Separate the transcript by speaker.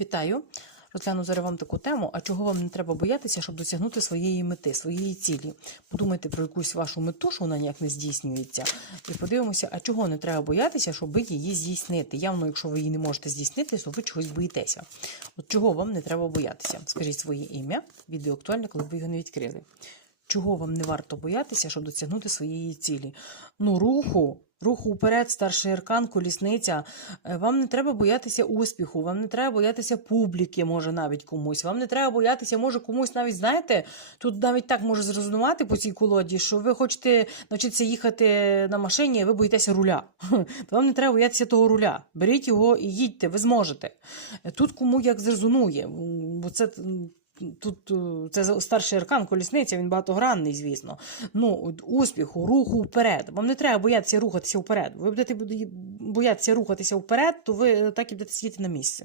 Speaker 1: Вітаю! Розгляну зараз вам таку тему, а чого вам не треба боятися, щоб досягнути своєї мети, своєї цілі. Подумайте про якусь вашу мету, що вона ніяк не здійснюється, і подивимося, а чого не треба боятися, щоб її здійснити. Явно, якщо ви її не можете здійснити, то ви чогось боїтеся. От чого вам не треба боятися? Скажіть своє ім'я, відео актуальне, коли ви його не відкрили. Чого вам не варто боятися, щоб досягнути своєї цілі? Ну, руху, руху вперед, старший аркан, колісниця. Е, Вам не треба боятися успіху, вам не треба боятися публіки, може навіть комусь. Вам не треба боятися, може комусь навіть, знаєте, тут навіть так може зрозуміти по цій колоді, що ви хочете навчитися їхати на машині, а ви боїтеся руля. Вам не треба боятися того руля. Беріть його і їдьте, ви зможете. Е, Тут кому як зрезонує, бо це. Тут е, це старший аркан, колісниця, він багатогранний, звісно. Ну, успіху, руху вперед. Вам не треба боятися рухатися вперед. Ви будете буде- боятися рухатися вперед, то ви так і будете сидіти на місці.